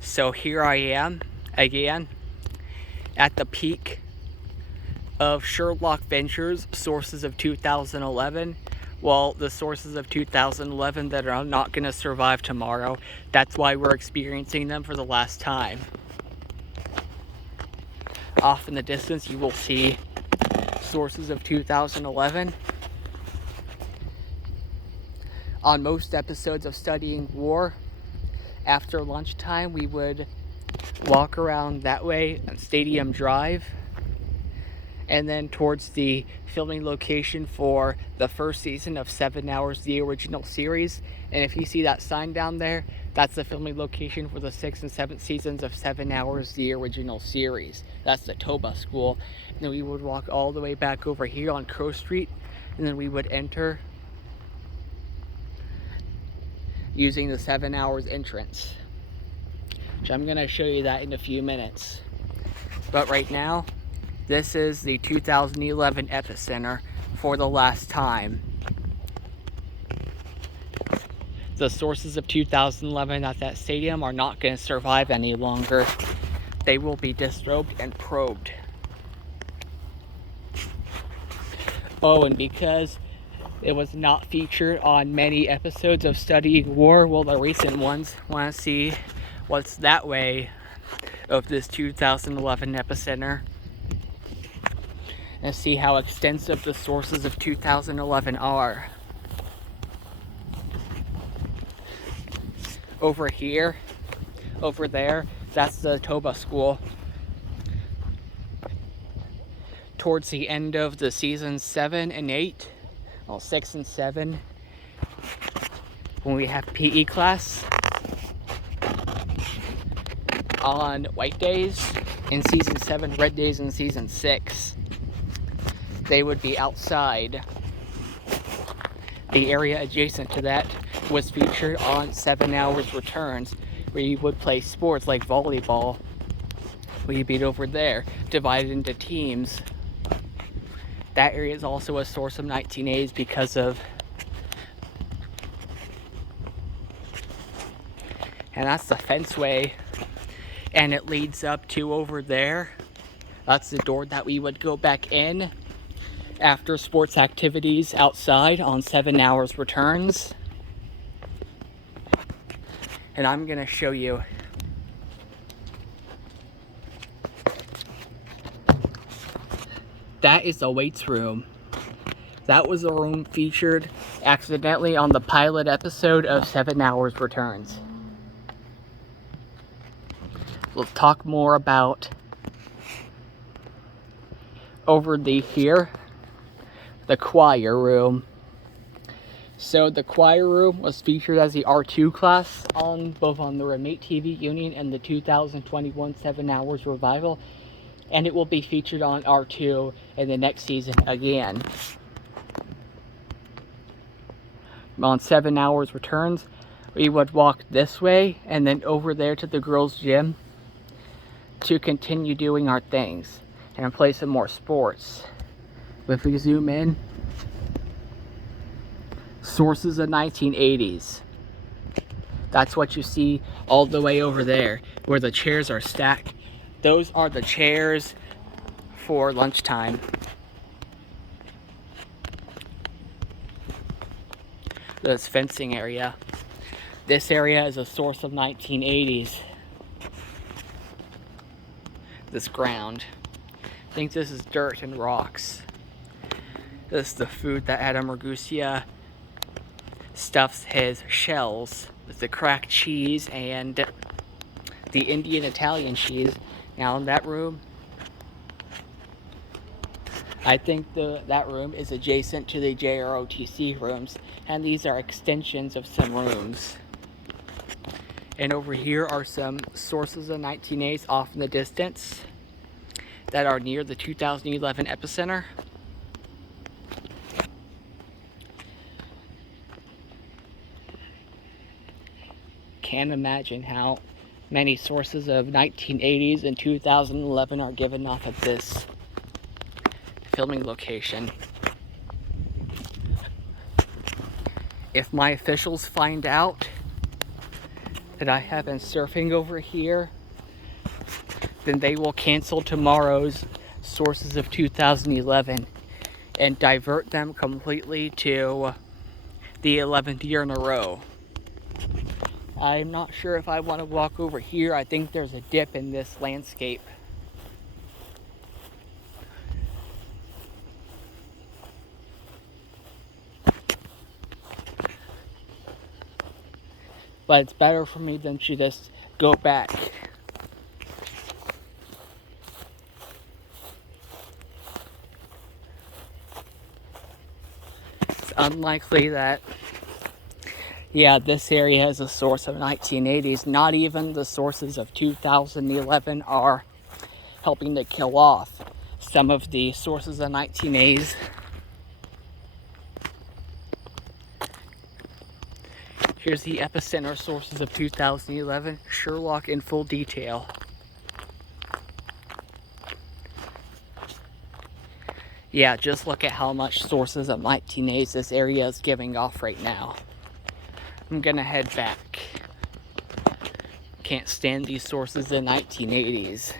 So here I am again at the peak of Sherlock Ventures sources of 2011. Well, the sources of 2011 that are not going to survive tomorrow. That's why we're experiencing them for the last time. Off in the distance, you will see sources of 2011. On most episodes of Studying War, after lunchtime, we would walk around that way on Stadium Drive and then towards the filming location for the first season of 7 Hours, the original series. And if you see that sign down there, that's the filming location for the 6th and 7th seasons of 7 Hours, the original series. That's the Toba School. And then we would walk all the way back over here on Crow Street, and then we would enter using the 7 Hours entrance, which I'm going to show you that in a few minutes. But right now, this is the 2011 epicenter for the last time. The sources of 2011 at that stadium are not going to survive any longer. They will be disrobed and probed. Oh, and because it was not featured on many episodes of Studying War, well, the recent ones, want to see what's that way of this 2011 epicenter and see how extensive the sources of 2011 are. Over here, over there, that's the Toba School. Towards the end of the season 7 and 8, well, 6 and 7, when we have PE class on white days, in season 7, red days in season 6, they would be outside. The area adjacent to that was featured on 7 Hours Returns, where you would play sports like volleyball. We'd be over there, divided into teams. That area is also a source of 1980s because of... And that's the fenceway. And it leads up to over there. That's the door that we would go back in after sports activities outside on 7 Hours Returns. And I'm going to show you that is the weights room. That was a room featured accidentally on the pilot episode of 7 Hours Returns. We'll talk more about over here, the choir room. So the choir room was featured as the R2 class on both on the Remote TV Union and the 2021 7 Hours Revival, and it will be featured on R2 in the next season again. On 7 Hours Returns, we would walk this way and then over there to the girls' gym to continue doing our things and play some more sports. If we zoom in, sources of 1980s. That's what you see all the way over there, where the chairs are stacked. Those are the chairs for lunchtime. This fencing area. This area is a source of 1980s. This ground. I think this is dirt and rocks. This is the food that Adam Ragusa stuffs his shells with the cracked cheese and the Indian Italian cheese. Now in that room, I think that room is adjacent to the JROTC rooms, and these are extensions of some rooms. And over here are some sources of 1980s off in the distance that are near the 2011 epicenter. Can't imagine how many sources of 1980s and 2011 are given off of this filming location. If my officials find out that I have been surfing over here, then they will cancel tomorrow's sources of 2011 and divert them completely to the 11th year in a row. I'm not sure if I want to walk over here. I think there's a dip in this landscape. But it's better for me than to just go back. It's unlikely that, yeah, this area is a source of 1980s. Not even the sources of 2011 are helping to kill off some of the sources of 1980s. Here's the epicenter sources of 2011, Sherlock in full detail. Yeah, just look at how much sources of 1980s this area is giving off right now. I'm gonna head back. Can't stand these sources in 1980s.